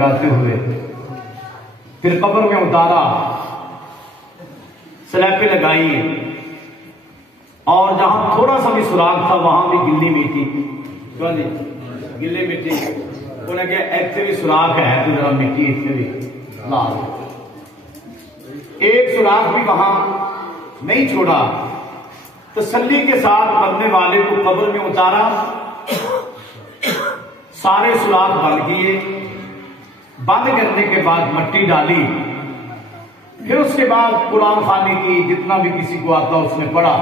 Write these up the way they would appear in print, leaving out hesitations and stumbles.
لگاتے ہوئے پھر قبر میں اتارا، سلیپیں لگائی، اور جہاں تھوڑا سا بھی سراغ تھا وہاں بھی گلی مٹی، گلی مٹی، انہیں کہا ایتھے بھی سراغ ہے تو ذرا مٹی ایتھے بھی لا دو۔ ایک سراغ بھی وہاں نہیں چھوڑا، تسلی کے ساتھ مرنے والے کو قبر میں اتارا، سارے سوراخ بند کیے، بند کرنے کے بعد مٹی ڈالی، پھر اس کے بعد قرآن خوانی کی، جتنا بھی کسی کو آتا اس نے پڑھا،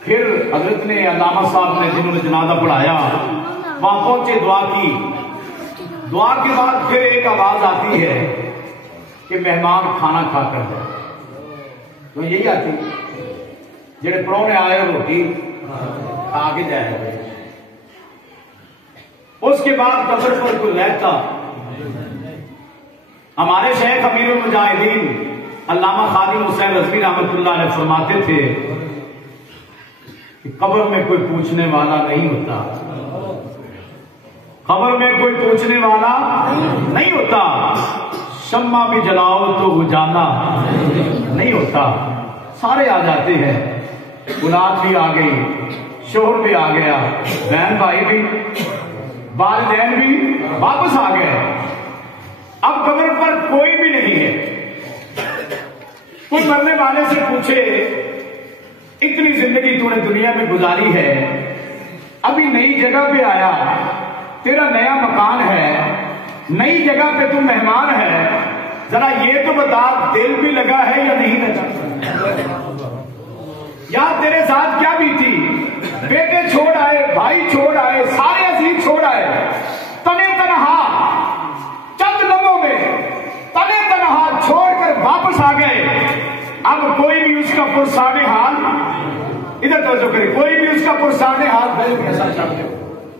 پھر حضرت نے علامہ صاحب نے جنہوں نے جنازہ پڑھایا وہاں پہنچے، دعا کی، دعا کے بعد پھر ایک آواز آتی ہے کہ مہمان کھانا کھا کر جائے، تو یہی آتی جڑے پرونے آئے روٹی کھا کے جائے۔ اس کے بعد قبر پر کوئی رہتا، ہمارے شیخ امیر المجاہدین علامہ خادم حسین رضوی رحمۃ اللہ علیہ فرماتے تھے کہ قبر میں کوئی پوچھنے والا نہیں ہوتا، قبر میں کوئی پوچھنے والا نہیں ہوتا، شمع بھی جلاؤ تو اجالا نہیں ہوتا، سارے آ جاتے ہیں، اولاد بھی آ گئی، شوہر بھی آ گیا، بہن بھائی بھی، والدین بھی واپس آ گئے، اب قبر پر کوئی بھی نہیں ہے۔ کوئی مرنے والے سے پوچھے اتنی زندگی تو نے دنیا میں گزاری ہے، ابھی نئی جگہ پہ آیا، تیرا نیا مکان ہے، نئی جگہ پہ تم مہمان ہے، ذرا یہ تو بتا دل بھی لگا ہے یا نہیں لگا؟ یار تیرے ساتھ کیا بھی تھی، بیٹے چھوڑ آئے، بھائی چھوڑ آئے، سارے عزیز چھوڑ آئے، تنے تنہا چند لمحوں میں تنے تنہا چھوڑ کر واپس آ گئے، اب کوئی بھی اس کا پرسان حال، ادھر توجہ کرے، کوئی بھی اس کا پرسان حال کیسا چاہتے ہو،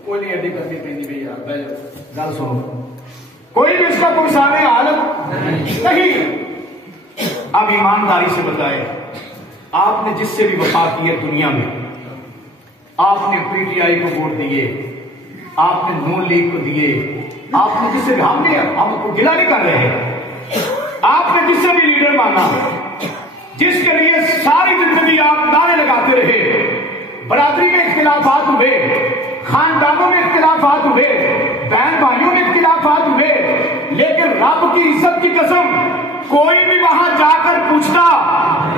کوئی نہیں اڈی کرتی پینی بھی یار گل سنو، کوئی بھی اس کا پرسان حال نہیں۔ اب ایمانداری سے بتائے، آپ نے جس سے بھی وفا کی ہے دنیا میں، آپ نے پی ٹی آئی کو ووٹ دیے، آپ نے نون لیگ کو دیے، آپ نے جس سے بھی، ہم کو گلا نہیں کر رہے، آپ نے جس سے بھی لیڈر مانا، جس کے لیے ساری زندگی آپ نعرے لگاتے رہے، برادری میں اختلافات ہوئے، خاندانوں میں اختلافات ہوئے، بہن بھائیوں میں اختلافات ہوئے، لیکن رب کی عزت کی قسم کوئی بھی وہاں جا کر پوچھتا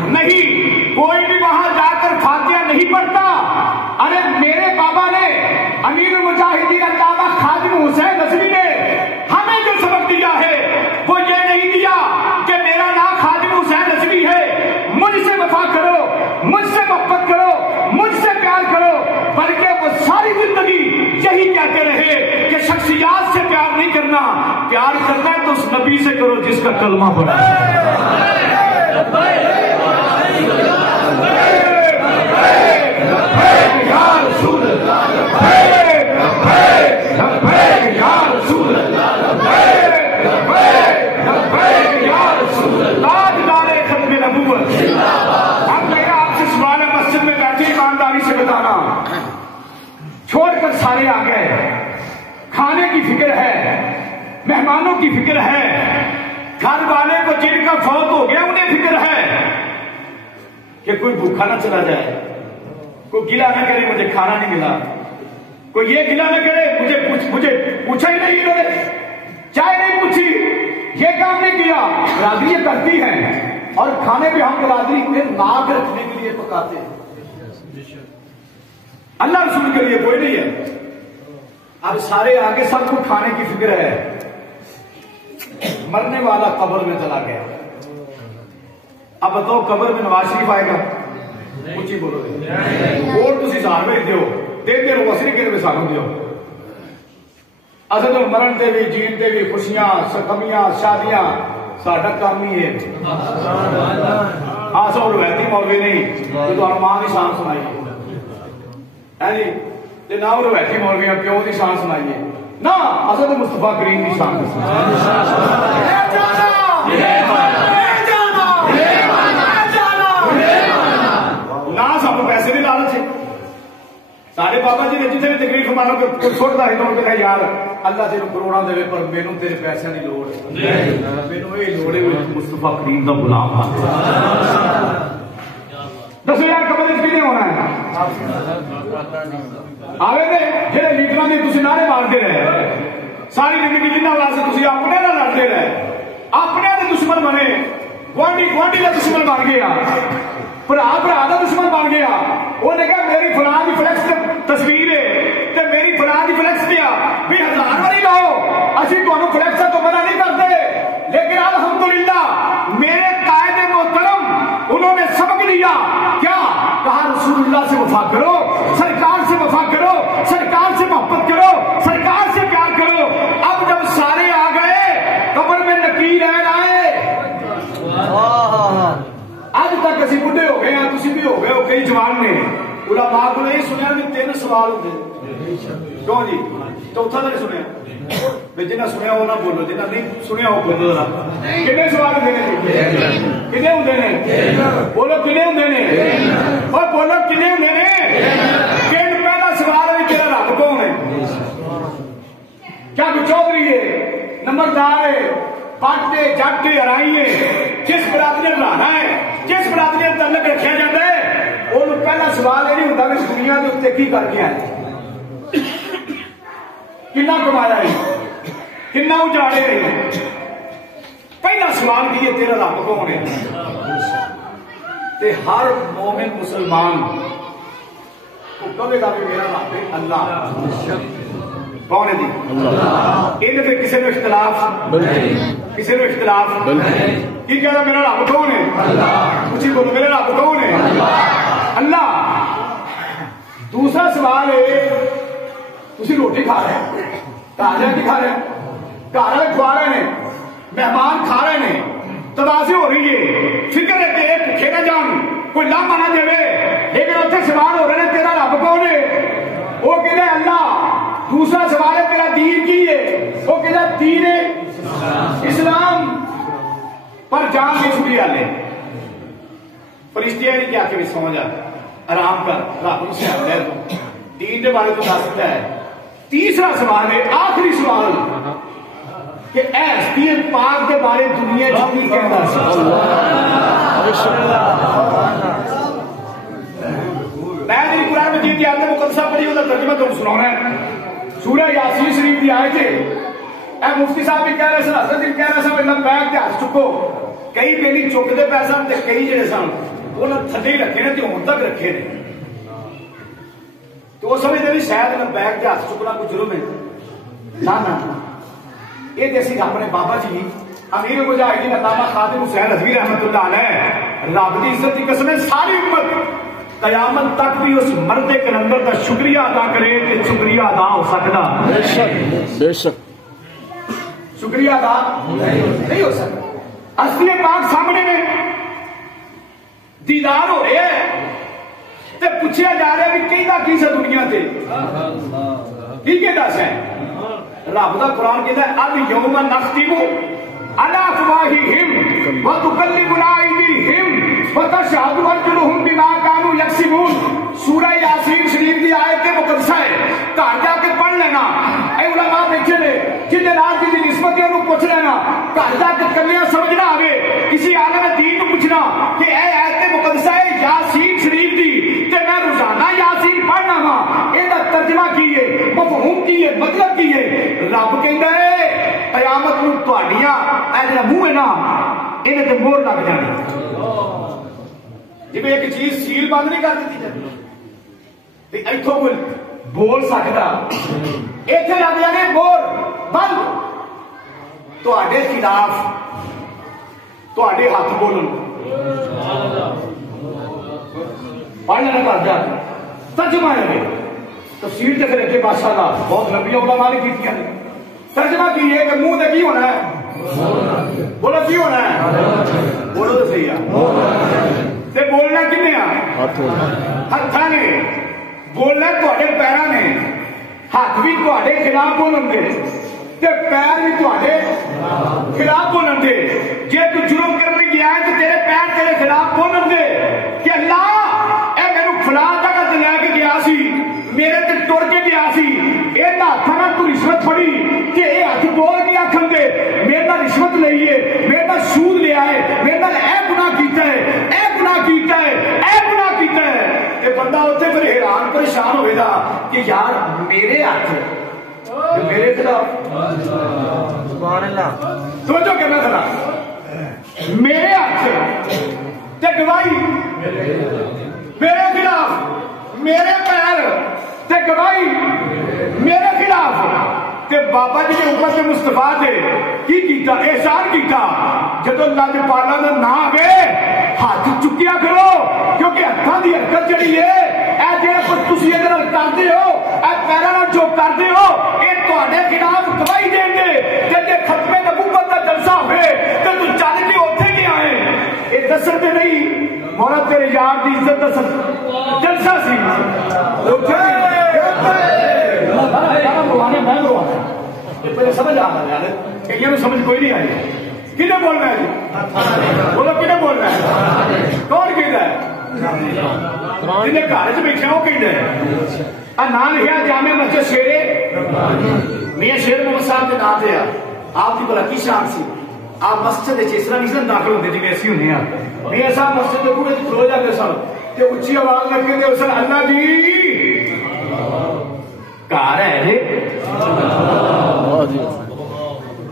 نہیں، کوئی بھی وہاں جا کر فاتحہ نہیں پڑھتا۔ ارے میرے بابا نے، امیر المجاہدین علامہ خادم حسین رضوی نے ہمیں جو سبق دیا ہے وہ یہ نہیں دیا کہ میرا نام خادم حسین رضوی ہے، مجھ سے وفا کرو، مجھ سے محبت کرو، مجھ سے پیار کرو، بلکہ وہ ساری زندگی یہی کہتے رہے کہ شخصیات سے پیار نہیں کرنا، پیار کرنا ہے تو اس نبی سے کرو جس کا کلمہ پڑھا ہے۔ چھوڑ کر سارے آ گئے، کھانے کی فکر ہے، مہمانوں کی فکر ہے، گھر والے کو جن کا فوت ہو گیا انہیں فکر ہے کہ کوئی بھوکا نہ چلا جائے، کوئی گلا نہ کرے مجھے کھانا نہیں ملا، کوئی یہ گلا نہ کرے مجھے پوچھا ہی نہیں، انہوں نے چائے نہیں پوچھی، یہ کام نہیں کیا۔ برادری یہ کرتی ہیں، اور کھانے بھی ہم برادری میں ناک رکھنے کے لیے پکاتے ہیں، اللہ رسول کے لیے کوئی نہیں ہے۔ اب سارے آگے سب کو کھانے کی فکر ہے، مرنے والا قبر میں چلا گیا۔ اب بتاؤ قبر میں نواز شریف آئے گا؟ اونچی بولو، ووٹ تسی سار میں دیو، دیتے رہو، اصلی کے لیے سانو دیو، اصل تو مرن دے بھی، جین دے بھی، خوشیاں، سکمیاں، شادیاں ساڈا کام ہی ہے۔ ہاں سو روایتی مولوی نہیں تو ماں کی شان سنائیے جی، نہ روایتی مولویاں پیو کی شان سنائیے، نہ اصل تو مصطفیٰ کریم کی شان نہ سب پیسے بھی لالچ ہے، سارے بابا جی نے جتنے بھی تقریر فرمانا کہ سوچتا ہے تو کہ یار اللہ تیرے کروڑا دے پر مینوں تیرے پیسے کی لوڑ ہے مینوں یہ لوڑ ہے مصطفیٰ کریم دا غلام ہاں دسو یار قبر وچ کنے ہونا ہے آوے تے جڑے لیڈراں دے تسی نعرے مارتے رہے ساری زندگی جنہاں واسطے تسی اپنے نال لڑتے رہے اپنے دے دشمن بنے گوانڈی گوانڈی دا دشمن بن گیا بھرا بھرا دا دشمن بن گیا وہ نے کہا میری فلاں دی فلیکس تصویر ہے تے میری فلاں دی فلیکس دیا بھی 1000 واری لاؤ اسی تانوں فلیکس تو منع نہیں کرتے لیکن الحمدللہ میرے قائد محترم انہوں نے سبق دیا کیا کہا رسول اللہ سے وفا کرو سرکار سے وفا کرو سرکار سے محبت کرو سرکار سے پیار کرو اب جب سارے آ گئے قبر میں نکیر آئے اج تک اسی بڈھے ہو گئے ہیں تسی بھی ہو گئے ہو کئی جوان نے علماء کو یہ سنیا بھی 3 سوال ہوتے کیوں جی چوتھا نہیں سنیا بھی جنہیں سنیا وہ نہ بولو جنہیں نہیں سنیا وہ بولو ذرا کتنے سوال ہوتے ہیں کتنے ہوتے ہیں بولو کتنے ہوتے ہیں اور بولو کتنے ہوتے ہیں کن پہلا سوال ہے تیرا رب کون ہے کیا کوئی چودھری ہے نمبردار ہے پٹ جٹ ارائی ہے جس برادری نے لانا ہے جس برادری نے تعلق رکھا جاتا ہے وہ پہلا سوال یہ نہیں ہوتا کہ دنیا کے اتنے کی کر کے آئے کنا کمایا ہے کنا اجاڑے رہے پہلا سوال کی ہے تیرا رب کون ہے تے ہر مومن مسلمان کو کہے گا کہ میرا رب ہے اللہ کون ہے جی یہ پھر کسی نے اختلاف کسی نے اختلاف کی کہہ رہا میرا رب کون ہے کچھ بولو میرا رب کون ہے اللہ دوسرا سوال ہے تھی روٹی کھا رہے ہیں تازہ کی کھا رہے ہیں گھر والے کھوا رہے ہیں مہمان کھا رہے ہیں تباہی ہو رہی ہے فکر ہے کہ بھوکے نہ جان کوئی لمبا نہ دے لیکن اتنے سوال ہو رہے ہیں تیرا رب کون ہے وہ کہتے ہیں اللہ دوسرا سوال ہے تیرا دین کی ہے وہ کہتا ہے دین اسلام پر جان کی چھٹی والے فرشتے نے کیا کہ سو جا آرام کر رب سے دین کے بارے تو دس سکتا ہے تیسرا سوال ہے آخری سوال کہ اے ہستی پاک کے بارے دنیا کی کہتا میں قرآن مجید کی آیت مقدسہ پڑھی وہ ترجمہ تم سنانا ہے سورہ یاسین شریف کی آیت ہے اے مفتی صاحب بھی کہہ رہے سن حضرت بھی کہہ رہے سن اللہ بیگ کے ہاتھ چکو کئی پہلی چکتے پے سن تے کئی جڑے سن وہ تھلے ہی رکھے نے تے ہن تک رکھے نے تو وہ سمجھتے بھی شاید نہ بیگ کے ہاتھ چکنا کوئی جرم ہے نہ یہ جیسی اپنے بابا جی امیر مجاہدین علامہ خادم حسین رضوی رحمۃ اللہ علیہ رب کی عزت کی قسم ساری امت قیامت تک بھی اس مرد کلندر کا شکریہ ادا کرے کہ شکریہ ادا ہو سکتا بے شک شکریہ ادا نہیں ہو سکتا اصلی پاک سامنے میں دیدار ہو رہے ہیں تے پوچھا جا رہا ہے کہ کہدا کی سے دنیا تے کی کہ دس ہے رب دا قرآن کہتا ہے الیوم نختم علی افواہہم وتکلمنا ایدیہم وتشہد ارجلہم بما کانوا یکسبون سورہ یاسین شریف کی آیت مقدسہ ہے گھر جا کے پڑھ لینا اے علماء بیٹھے نے جن نال کی نسبت ہے انہوں پوچھ لینا گھر جا کے کلیاں سمجھنا آگے کسی عالم دین کو پوچھنا کہ اے آیت مقدسہ ہے یاسین شریف کی تے میں روزانہ یاسین پڑھنا وا یہ ترجمہ کیے مفہوم کیے مطلب کیے رب کہندا ہے قیامت نوں تہاڈیاں اے جڑا منہ ہے نا انہاں تے مہر لگ جانی جی ایک چیز سیل بند نہیں کر دیتی جاتی اتوں کوئی بول سکتا اتنے لگ جانے مہر بند تہاڈے خلاف تہاڈے ہاتھ بولن پڑھنے نہ کر جا ترجمہ ہے تفسیر تے پھر اگے بادشاہ کا بہت لمبی علماء نے کیتیاں نے ترجمہ کی ہے کہ منہ تے کی ہونا ہے بولو کی ہونا ہے بولو تو صحیح ہے تے بولنا کنے ہاتھاں نے بولنا تہاڈے پیراں نے ہاتھ بھی تہاڈے خلاف بولن دے تے پیر بھی تہاڈے خلاف بولن دے جے تو جرم کرنے گیا ہے تے تیرے پیر تیرے خلاف بولن دے کہ اللہ اے مینوں فلاں جگہ تے لے کے گیا سی میرے دے میرے نال رشوت لئی ہے, میرے نال سود لیا ہے, میرے نال اے گناہ کیتا ہے, اے گناہ کیتا ہے, اے گناہ کیتا ہے. یہ بندہ اتنے پھر حیران پریشان ہوئے گا کہ یار میرے ہاتھ میرے خلاف سوچو کہنا تھا میرے ہاتھ تے گواہی میرے خلاف, میرے پیر تے گواہی میرے خلاف. تے بابا جی کے اوپر سے مصطفیٰ دے کی کیتا احسان کیتا جدو لج پالا دا نہ آگے ہاتھ چکیا کرو, کیونکہ ہاتھوں کی حرکت جڑی ہے اے جڑا کچھ تسی ادھر کرتے ہو اے پیراں نال جو کرتے ہو اے تہاڈے خلاف گواہی دین گے. تے جے ختم نبوت دا جلسہ ہوئے تے تو چل کے اوتھے نہیں آئے, اے دسن تے نہیں مولا تیرے یار دی عزت دا جلسہ سی پہلے سمجھ آ رہا ہے یہ سمجھ کوئی نہیں آئی. کنے بولنا ہے جی بولو کنے بولنا ہے, کون کہتا ہے جنہیں گھر چ بیٹھے وہ کہتا ہے نام لکھا جامع مسجد شیرے میاں شیر محمد صاحب کے نام سے آپ کی بڑا کی شان سی. آپ مسجد اس طرح نہیں داخل ہوتے جی ایسی ہونے ہیں میاں صاحب مسجد کے پورے کھلو جاتے سن کہ اچھی آواز میں کہتے سن اللہ جی گھر ہے جی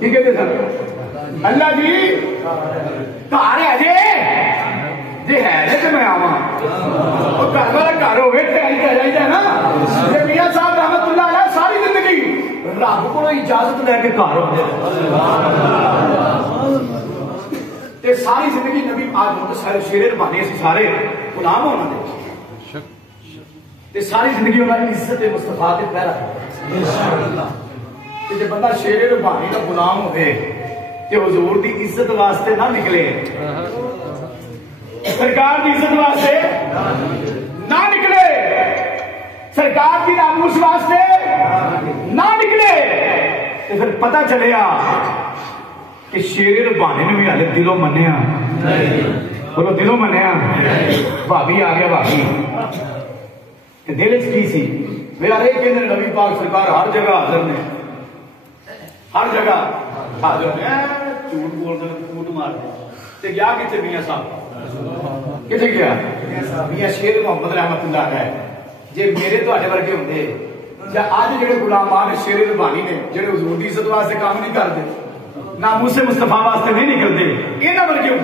کی کہتے سن اللہ جی گھر ہے جی جی ہے جی تو میں آوا گھر والا گھر ہوئے چاہیے نا. میاں صاحب رحمت اللہ علیہ ساری زندگی رب کو اجازت لے کے گھر ہوتے ساری زندگی نبی آج شیر ربانی اسی سارے غلام ہونا دے ساری زندگی انہوں نے عزت مصطفیٰ کے پہرا جب بندہ شیر ربانی کا غلام ہوئے کہ حضور دی عزت واسطے نہ نکلے, سرکار دی عزت واسطے نہ نکلے, سرکار کی ناموس واسطے نہ نکلے, تو پھر پتہ چلیا کہ شیر ربانی نے بھی حالے دلوں منیا. بولو دلوں منیا بھابی آ گیا بھابی دل کی سی میرا ایک کہ نبی پاک سرکار ہر جگہ حاضر نے, ہر جگہ حاضر نے, جھوٹ بولتے جھوٹ مارتے. گیا کتنے میاں صاحب کتنے گیا میاں شیر محمد رحمت اللہ ہے. جی میرے تے ورگے ہوں یا اج جڑے غلامان شیر ربانی نے جڑے حضور دی عزت واسطے کام نہیں کرتے ناموس مصطفیٰ واسطے نہیں نکلتے یہاں ورگے ہوں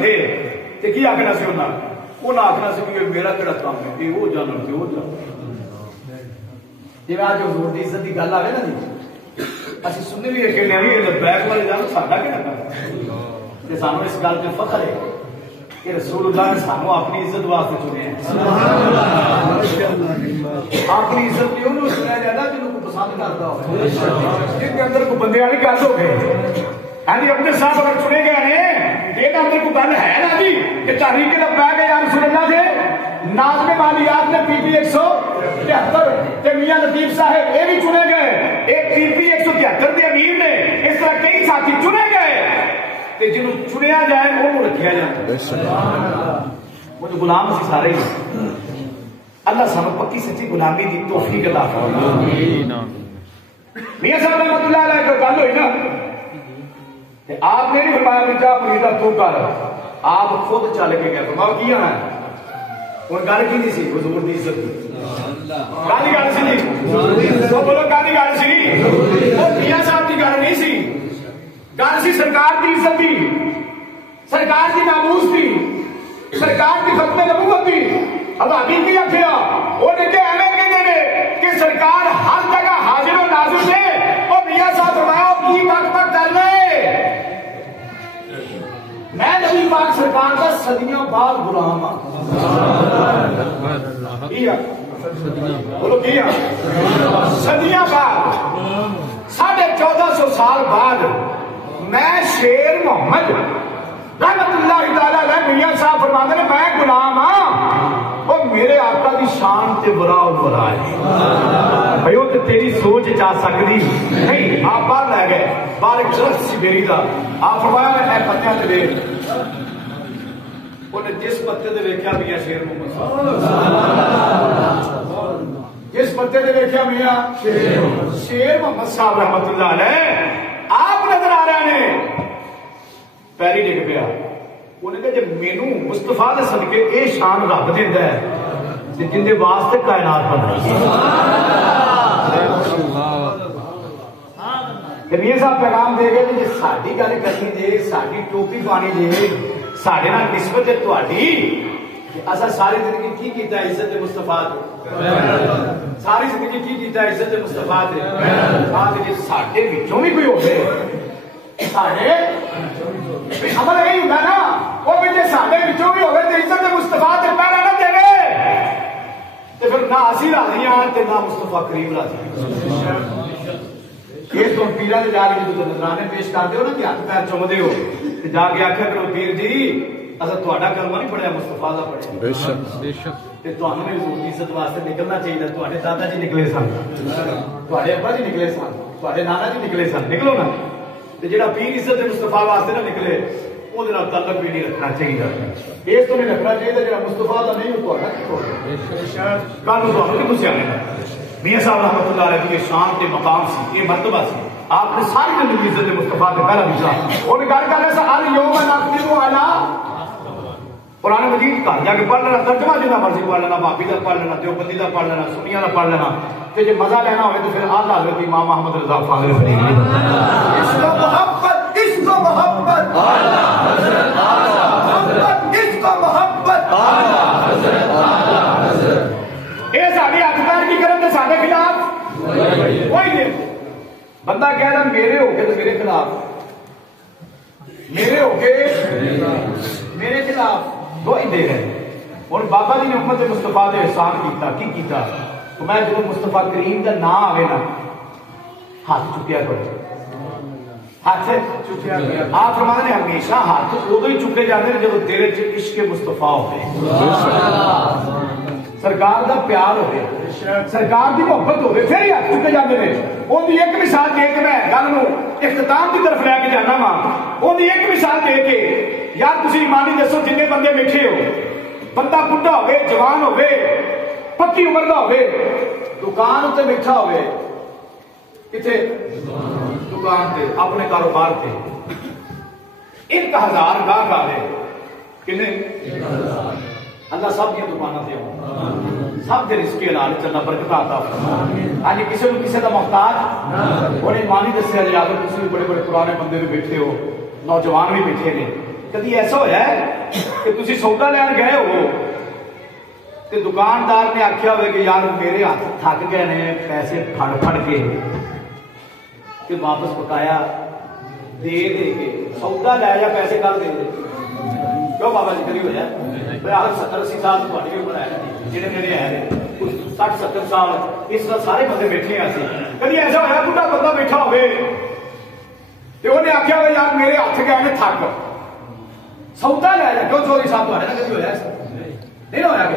تو کی آخنا سی انہیں آخنا سی کہ میرا کہڑا کام ہے یہ وہ جانا وہ جانا. جی آج حضور دی عزت کی گل آئے نا جی اچھی سننے بھی رکھے لیا بھی بیک والے جانا ساڈا کہڑا کام ہے. سانو اس گل پہ فخر ہے کہ رسول اللہ نے سانو اپنی عزت واسطے چنے ہیں. اپنی عزت کیوں نہیں چنیا جاتا جنہوں کو پسند کرتا ہو جن کے اندر کوئی بندے والی گل ہو گئے جی اپنے صاحب اگر چنے گئے ہیں یہ اندر کوئی گل ہے نا جی کہ تحریک لبیک یا رسول اللہ سے ناظم مالیات نے پی پی 173 میاں لطیف صاحب یہ بھی چنے گئے, ایک پی پی 173 کے امیر نے, اس طرح کئی ساتھی چنے گئے جنہوں چنیا جائے وہ رکھا جائے. وہ جو غلام سی سارے اللہ سانو پکی سچی غلامی دی توفیق عطا فرمائے. میاں صاحب رحمۃ اللہ علیہ کو گل ہوئی نا آپ نے نہیں فرمایا کہ جا مریدہ تو کر, آپ خود چل کے گئے. فرماؤ کی آنا ہے اور گل کی نہیں سی حضور دی عزت کی گل گل سی جی بولو گل گل سی وہ میاں صاحب کی گل نہیں سی, گل سی سرکار کی عزت کی, سرکار کی ناموس کی, سرکار کی ختم نبوت کی. اب ابھی کی آخیا وہ دیکھے ایویں کہتے ہیں کہ سرکار ہر جگہ حاضر و ناظر نے اور میاں صاحب فرمایا کی بات پر کر رہے میں نبی پاک سرکار کا صدیوں بعد غلام ہوں. بولو کیا صدیوں بعد 1450 سال بعد میں شیر محمد رحمت اللہ تعالی علیہ میاں صاحب فرماتے ہیں میں غلام ہاں اور میرے آقا دی شان تے برا و برا ہے بھائی وہ تے تیری سوچ جا سکتی نہیں. آپ باہر لے گئے باہر ایک درخت سی بیری دا آپ فرمایا اے پتیاں تے دیکھ انہیں جس پتے دے ویکھیا میاں شیر محمد جس پتے دے ویکھیا میاں شیر محمد صاحب رحمت اللہ علیہ آپ نظر آ رہے ہیں پیری ڈگ پیا انہیں کہا جب مینو مصطفیٰ دے صدقے اے شان رب دیندا ہے تے جن دے واسطے کائنات بن رہی ہے میاں صاحب پیغام دے گئے جی ساڈی گل کرنی جے ساڈی ٹوپی پانی جے ساڈے نال نسبت ہے تہاڈی اسا ساری زندگی کی کیتا عزت مصطفیٰ تے ساری زندگی کی کیتا عزت مصطفیٰ تے جی ساڈے وچوں بھی کوئی ہوے ساڈے عمل یہی ہوندا نا وہ بھی جے ساڈے وچوں بھی ہوے تے عزت مصطفیٰ تے پہلا نہ دے تے پھر نہ اسی راضی ہاں تے نہ مصطفیٰ کریم راضی یہ تو پیرا دے جا کے جدوں نذرانے پیش کردے ہو نا کہ ہاتھ پیر چومدے ہو تے جا کے آکھیا کرو پیر جی اسا تہاڈا کلمہ نہیں پڑھیا مصطفیٰ دا پڑھیا بے شک تے تانوں بھی حضور دی عزت واسطے نکلنا چاہیے تہاڈے دادا جی نکلے سن تہاڈے ابا جی نکلے سن تہاڈے نانا جی نکلے سن نکلو نا تے جڑا پیر عزت مصطفیٰ واسطے نہ نکلے اودے نال تعلق بھی نہیں رکھنا چاہیے اس تو نہیں رکھنا چاہیے جڑا مصطفیٰ دا نہیں وہ تہاڈا کل نوں تانوں کتوں سیانے میاں صاحب رحمۃ اللہ علیہ کی شان تے مقام سی یہ مرتبہ سی آپ نے ساری زندگی عزت مصطفیٰ تے پہلا لکھا اور گل کر رہے سن الیوم نختم علی قرآن مجید گھر جا کے پڑھ لینا ترجمہ جنہ مرضی پڑھ لینا بابی کا پڑھ لینا دیوبندی کا پڑھ لینا سنیاں کا پڑھ لینا تے جے مزہ لینا ہوئے تو پھر اعلیٰ حضرت امام محمد رضا فاضل فرید اس کو محبت اس کو محبت اعلیٰ حضرت اس کو محبت اعلیٰ حضرت اے ساڈے ہاتھ پیر کی کرن تے ساڈے خلاف کوئی نہیں بندہ کہہ رہا میرے ہو کے تو میرے خلاف میرے ہو کے میرے خلاف دعائی دے رہے اور بابا جی نے امت مصطفیٰ دے احسان کیتا کی کیتا تو میں جب مصطفیٰ کریم کا نام آوے نا ہاتھ چکیا کرو ہاتھ چکیا آپ فرماتے ہیں ہمیشہ ہاتھ ادو ہی چکے جاتے ہیں جب تیرے عشق مصطفیٰ ہوئے سرکار دا پیار ہوئے سرکار دی محبت ہوئے پھر ہی ہاتھ چکے جاتے ہیں ان کی ایک مثال دے کے میں گل نو اختتام کی طرف لے کے جانا وا ان کی ایک مثال دے کے یار تسی ایمانی دسو جن بندے بیٹھے ہو بندہ بڈھا ہوئے جوان ہوئے پکی عمر دا ہوئے دکان تے بیٹھا ہوئے کتنے دکان تے اپنے کاروبار تے 1000 گاہک آئے کنے اللہ سب کی دکانوں سے سب کے رزق حلال چلنا برکت آتا آج کسی کو کسی کا محتاج اور ایمانی دسیا جی اگر تسی بڑے بڑے پرانے بندے بھی بیٹھے ہو نوجوان بھی بیٹھے نے کدی ایسا ہوا ہے کہ تسی سودا لین گئے ہو تے دکاندار نے آخیا ہوئے کہ یار میرے ہاتھ تھک گئے نے پیسے پھڑ پھڑ کے کہ واپس پکایا دے دے کے سودا لے جا پیسے کل دے دے کیوں بابا جی کدی ہوا 70-80 سال تھوڑی عمر ہے جہاں میرے ہے 60-70 سال اس وقت سارے بندے بیٹھے ہیں کدی ایسا ہوا بڑھا بندہ بیٹھا ہوئے تو انہیں آخیا ہوئے یار میرے ہاتھ گئے نے تھک سودا لے جا کیوں چوری صاحب تھوڑے نا کدی ہوا نہیں ہوا کہ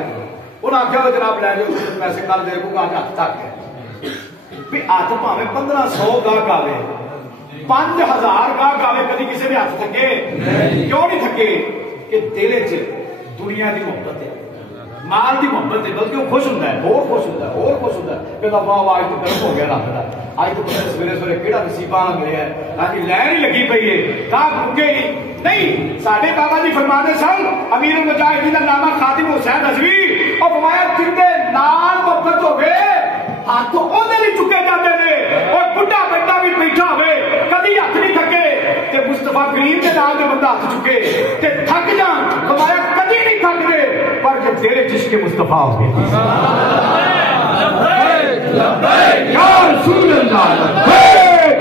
انہیں آخیا ہوئے جناب لے جاؤ پیسے کل دے گا کہ ہاتھ تھک گئے بھی ہاتھ پاوے 1500 گاہک آئے 5000 گاہک آئے کدی کسی نے ہاتھ تھکے کیوں نہیں تھکے کہ دل چ دنیا کی محبت ہے مال کی محبت ہے بلکہ وہ خوش ہوتا ہے اور خوش ہوتا ہے اور خوش ہوتا ہے کہ واہ واہ تو گرم ہو گیا رب کا اج تو پتہ سویرے سویرے کہڑا نصیبہ ملیا ہے اج لین ہی لگی پئی ہے گاہک رکے ہی نہیں ساڈے بابا جی فرماتے سن امیر المجاہدین علامہ خادم حسین رضوی اور فرمایا جن دے نال محبت ہوے ہاتھ اونے نہیں چکے جاندے نے اور بڈھا بندہ بھی بیٹھا ہوئے کبھی ہاتھ نہیں تھکے تے مصطفیٰ کریم کے نام دے بندہ ہاتھ چکے تے تھک جان فرمایا کبھی نہیں تھکدے پر جب تیرے عشق مصطفیٰ ہو گئے لبیک یا رسول اللہ لبیک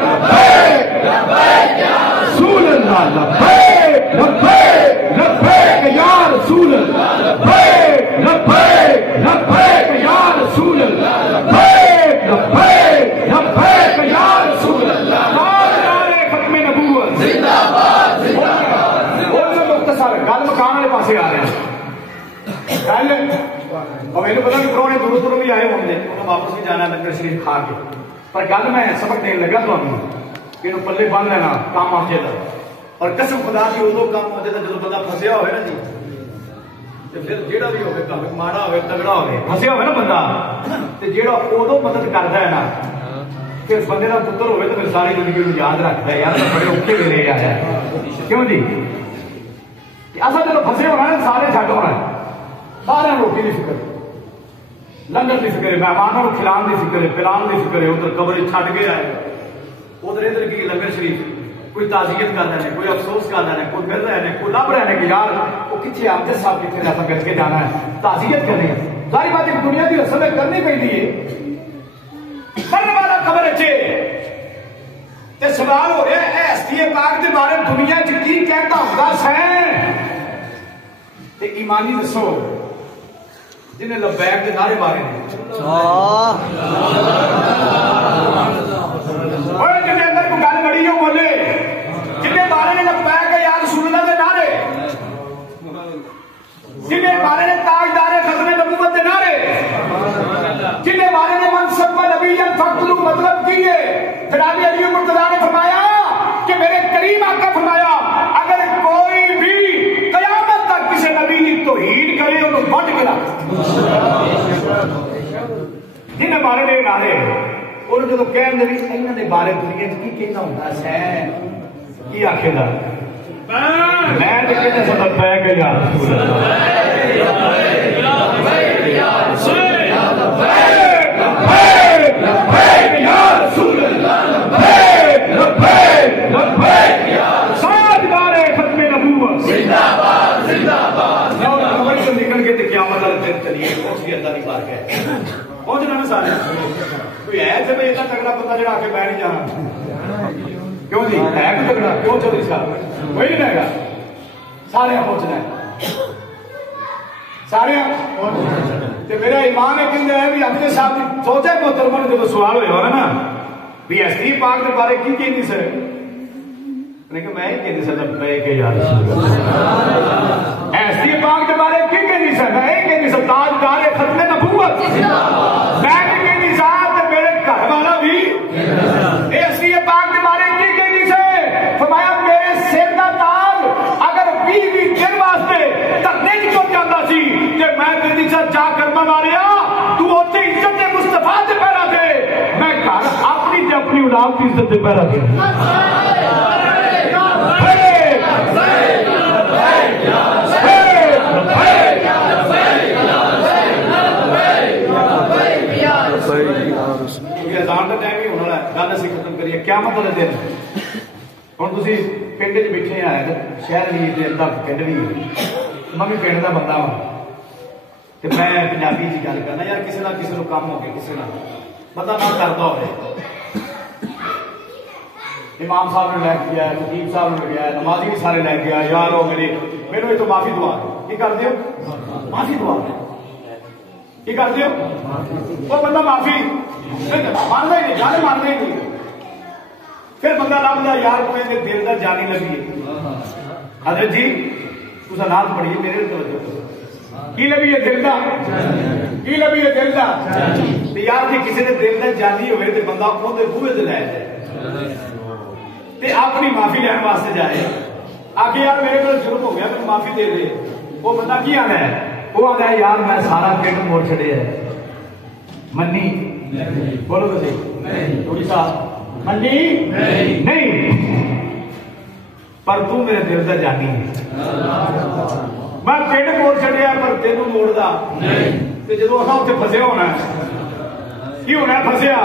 لبیک یا رسول اللہ لبیک لبیک لبیک یا رسول اللہ لبیک لبیک لبیک یا رسول اللہ لبیک لبیک لبیک یا رسول اللہ نعرہ ختم نبوت زندہ باد زندہ باد اور مختصر گل مکان والے پاسے آ رہے ہیں گل اور میرے پتا کہ پرونے دور دور بھی آئے ہوں گے انہوں واپس بھی جانا لنگر شریف کھا کے پر گل میں سبق دین لگا تو کہ انہوں پلے بن لینا کام آ جائے اور قسم خدا کی ادو کام آ جائے جب بندہ پھسیا ہوئے نا جی پھر جیڑا بھی ہوئے ماڑا ہوئے تگڑا ہوئے پھسیا ہوئے نا بندہ جیڑا ادو مدد کرتا ہے نا پھر بندے کا پتر ہوئے تو پھر ساری زندگی یاد رکھتا ہے یار بڑے اوکھے ویلے آیا ہے کیوں جی اصل جب پھسے ہونا ہے سارے چھٹ ہونا ہے سارے روٹی کی فکر لنگر کی فکر ہے مہمانوں کو کھلان کی فکر ہے پلان کی فکر ہے ادھر قبر چھٹ گیا ہے ادھر ادھر کی لنگر شریف کوئی تعزیت کر رہے ہیں کوئی افسوس کر رہے ہیں کوئی پھر رہے ہیں کوئی لب رہے ہیں کہ یار وہ کتنے آپ صاحب کتنے جاتا کر کے جانا ہے تعزیت کرنی ہے ساری بات ایک دنیا کی اصل میں کرنی پہ ہے مرنے والا قبر اچھے تے سوال ہو رہا ہے ہستی پاک کے بارے دنیا کی کہتا ہوگا سین تے ایمانی دسو جنہیں لبیک کے نعرے مارے جنہیں اندر کو گل بڑی ہو بولے جنہیں بارے نے لبیک یا رسول اللہ کے نعرے جنہیں بارے نے تاجدار ختم نبوت کے نعرے جنہیں بارے نے منصب و نبی فقلو مطلب کیے جناب علی مرتضیٰ نے فرمایا کہ میرے کریم آقا فرمایا اگر کوئی بھی قیامت تک کسی نبی کی توہین کرے انہوں بٹ کے رکھ جنہیں بارے نے نعرے اور جو کہہ دے انہوں نے بارے دنیا کی کہنا ہوتا ہے کی آخے گا میں تو کہتے سب پہ کہ یا رسول نکل کے قیامت والے دن چلیے اللہ کی بار پہنچنا نا سارے کوئی ہے جب اتنا تگڑا بندہ جڑا کے میں نہیں جانا کیوں جی ہے کوئی تگڑا کیوں چودھری صاحب وہی نہیں گا سارے پہنچنا ہے سارے میرا ایمان ہے کہ بھی اپنے ساتھ سوچا محترمہ نے جب سوال ہوا نا بھی ہستی پاک کے بارے کی کہنی سر لیکن میں ہی کہنی سر جب میں کہ یار ہستی پاک کے بارے کی کہنی سر میں ہی کہنی سر تاجدار ختم نبوت میں بھی کہنی ساتھ میرے گھر والا بھی ہستی پاک کے بارے کی کہنی سر فرمایا میرے سر کا تاج اگر 20 دن واسطے تکنے کی چوٹ جاتا سی کہ میں کہنی سر جا کر ماریا تو ہوتے عزت مصطفیٰ سے پیرا دے میں گھر اپنی اولاد کی عزت سے پیرا دے گل اسی ختم کریے قیامت والے دن ہوں تھی پنڈ چ بیٹھے آئے شہر بھی پنڈ بھی میں بھی پنڈ کا بندہ ہوں تو میں پنجابی کی گل کرنا یار کسی نہ کسی کو کام ہو گیا کسی نہ بندہ نہ کرتا ہو امام صاحب نے لے گیا خطیب صاحب نے گیا نمازی بھی سارے لے گیا یار ہو میرے یہ تو معافی دعا کی کر دیو معافی دعا کی کر دیو وہ بندہ معافی ماننا ہی نہیں گل ماننا ہی نہیں پھر بندہ لبدا یار کوئی دل کا جانی لگی حضرت جی تصا نات پڑھیے میرے توجہ کی لبھی ہے دل کا کی لبھی ہے دل کا یار جی کسی نے دل کا جانی ہوئے تو بندہ اندر بوئے سے لے جائے اپنی معافی لین واسطے جائے آ کے یار میرے کو جرم ہو گیا تو معافی دے دے وہ بندہ کی آنا ہے وہ آتا ہے یار میں سارا پنڈ موڑ چڑے ہے منی بولو تو صحیح تھوڑی صاحب منی نہیں پر تو میرے دل کا جانی ہے میں پنڈ موڑ چڑیا پر تینوں موڑتا جدو اصا اتنے فسیا ہونا ہے کی ہونا ہے فسیا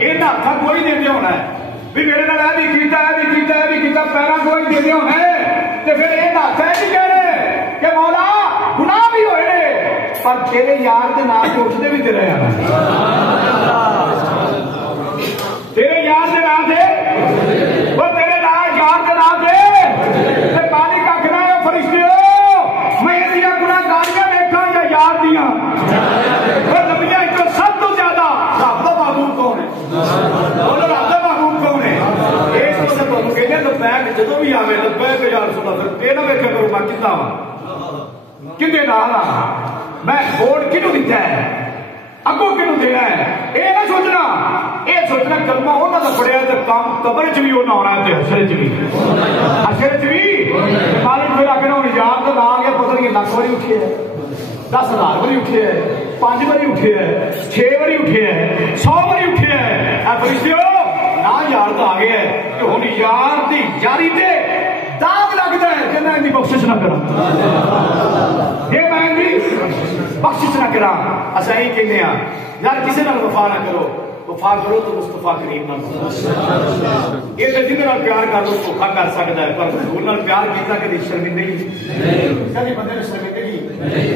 یہ ہاتھ کوئی دے ہونا ہے بھی میرے نال یہ بھی کیتا پیرا کوئی دے ہونا ہے تو پھر یہ ہاتھ ہے نہیں کہہ رہے کہ مولا گناہ بھی ہوئے نے پر تیرے یار کے نام سے اٹھتے بھی تیرے آنا تیرے یار کے نام سے وہ تیرے نام یار کے نام سے پانی کھنا ہے فرشتے میں یہ گناہ گالیاں دیکھا یا یار دیا وہ نبیاں تو سب تو زیادہ رب کا محبوب کون ہے بولو رب کا محبوب کون ہے اس کو تمہیں کہنے تو بیگ جدو بھی آئے لبیک یا رسول اللہ پھر یہ نہ ویکھا کرو میں کتا ہوں کدے نال میں ووٹ کنوں دیتا ہے اگوں کنوں دینا ہے یہ نہ سوچنا کلمہ انہوں نے پڑھیا تو کام قبر چ بھی انہوں ہونا ہے حشر چ بھی حشر چ بھی مالک پھر آخر ہوں یاد تو آ گیا پتہ نہیں لکھ باری اٹھے ہے 10,000 باری اٹھے ہے 5 باری اٹھے ہے 6 باری اٹھے ہے 100 باری اٹھے ہے فرشتیو نہ یار تو آ گیا ہے کہ ہوں یار دی یاری تے داغ لگ نہ کرا یہ میں بھی بخشش نہ کرا اسا ہی کہنے ہاں یار کسی نال وفا نہ کرو وفا کرو تو مصطفیٰ کریم نال یہ تے جن نال پیار کر لو دھوکا کر سکتا ہے پر حضور نال پیار کیتا کبھی شرمندگی کبھی بندے نے شرمندگی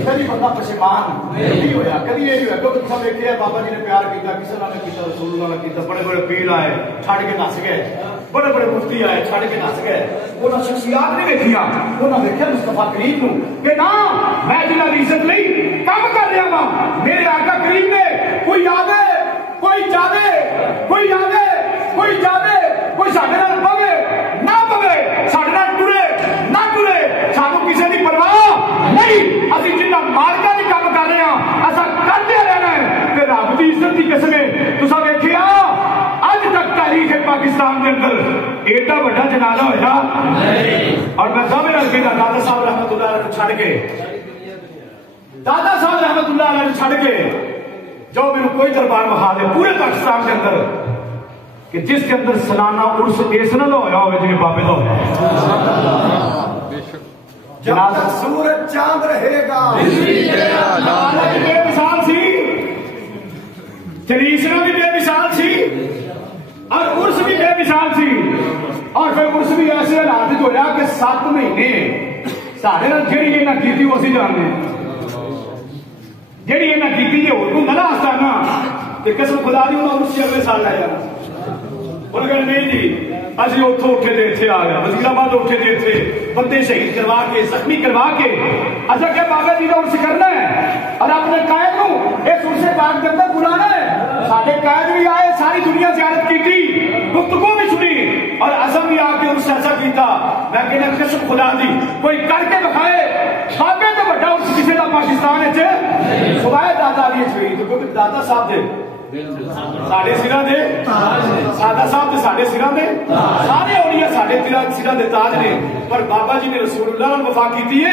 کبھی بندہ پشیمان نہیں ہویا کبھی یہ نہیں ہوا کبھی تساں ویکھیا بابا جی نے پیار کیتا کسی نال کیتا رسول اللہ نال کیتا بڑے بڑے پیر آئے چھڈ کے نس گئے بڑے بڑے مفتی آئے چھڈ کے نس گئے انہاں شخصیات نہیں ویکھیاں انہاں ویکھیا مصطفیٰ کریم نو کہ نا میں جنہاں دی عزت لئی کم کر رہا ہاں میرے آقا کریم نے کوئی آوے کوئی جاوے کوئی آوے کوئی جاوے کوئی ساڈے نال پوے نہ پوے ساڈے نال ٹرے نہ ٹرے سانوں کسی دی پرواہ نہیں اسی جنہاں مالکاں دی کم کر رہے ہاں اساں کرتے رہنا ہے تے رب دی عزت دی قسم ہے تساں ویکھیا اج تک تاریخ پاکستان کے اندر ایڈا بڑا جنازہ ہویا اور میں دعوے نال کہنا دادا صاحب رحمت اللہ علیہ چھڑ کے دادا صاحب رحمت اللہ علیہ چھڑ کے جو میرے کوئی دربار بہا دے پورے پاکستان کے اندر کہ جس کے اندر سالانہ عرس اس نہ ہویا ہوئے جی بابے دا ہویا جب تک سورج چاند رہے گا بے مثال سی چلیسنا بھی بے مثال سی اور عرس بھی بے مثال سی اور پھر عرس بھی ایسے حالات جو ہوا کہ 7 مہینے سارے نال جڑی یہ نہ کیتی وہ اسی جاننے جڑی یہ نہ کیتی یہ اور کو نہ آستا نا کہ قسم خدا دی انہوں عرس اگلے سال لے جانا انہوں نے نہیں جی اسی اتھوں اٹھے دے تھے آ گیا وزیر آباد اٹھے دے تھے بندے شہید کروا کے زخمی کروا کے اچھا کیا بابا جی کا عرس کرنا ہے اور اپنے قائد کو اس عرس پاک کے اندر بلانا ہے سارے قائد بھی آئے ساری دنیا زیارت کی تھی گفتگو بھی سنی اور اعظم بھی آ کے عرس ایسا کیتا میں کہنا قسم خدا دی کوئی کر کے دکھائے بابے تو بڑا عرس کسی کا پاکستان ہے سوائے دادا دی چھوئی تو کیونکہ دادا صاحب دے ساڑھے سرہ دے سادہ صاحب دے ساڑھے سرہ دے سارے اولیاء ساڑھے سرہ دے تاج نے پر بابا جی نے رسول اللہ نے وفا کی دیئے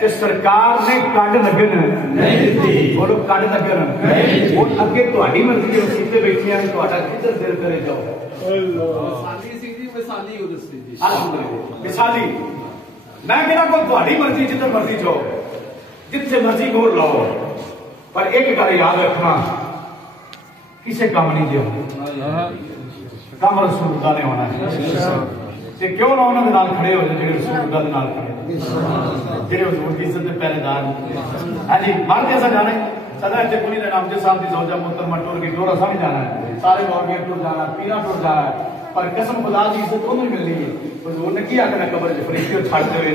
کہ سرکار نے کڈ لگن وہ لوگ کڈ لگن وہ اگے تو آڑی مرضی کے رسیتے بیٹھے ہیں تو آڑا کدھر دل کرے جاؤ مثالی میں کہنا کوئی تو آڑی مرضی جتر مرضی جاؤ جتنے مرضی گور لاؤ پر ایک گھر یاد رکھنا کسے کام نہیں دیا کام رسول اللہ نے ہونا ہے کہ کیوں نہ انہوں نے نال کھڑے ہو جائے رسول اللہ نے نال کھڑے جڑے حضور کی عزت کے پہلے دار ہاں جی مار کیسا جانا ہے صدر ٹیپونی نے نام صاحب کی زوجہ محترمہ ٹور کی ڈورا سمجھ جانا ہے سارے مولوی ٹور جانا ہے پیرا ٹور جانا ہے پر قسم خدا کی عزت کو نہیں مل رہی ہے حضور نے کیا کہ میں قبر فرشتے اور چھاڑتے ہوئے